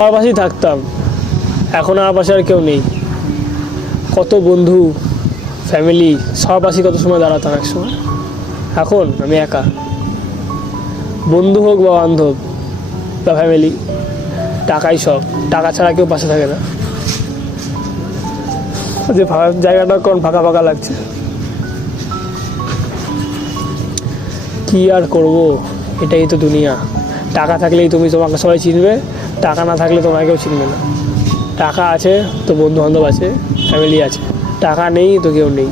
আমার পাশেই থাকতাম, এখন আমার পাশে আর কেউ নেই। কত বন্ধু, ফ্যামিলি, সবার পাশে কত সময় দাঁড়াতাম একসময়, এখন আমি একা। বন্ধু হোক বা বান্ধব বা ফ্যামিলি, টাকাই সব, টাকা ছাড়া কেউ পাশে থাকে না। যে জায়গাটা কোন ফাঁকা ফাঁকা লাগছে, কি আর করব, এটাই তো দুনিয়া। টাকা থাকলেই তোমাকে সবাই চিনবে, টাকা না থাকলে তোমাকে কেউ চিনবে না। টাকা আছে তো বন্ধু বান্ধব আছে, ফ্যামিলি আছে, টাকা নেই তো কেউ নেই।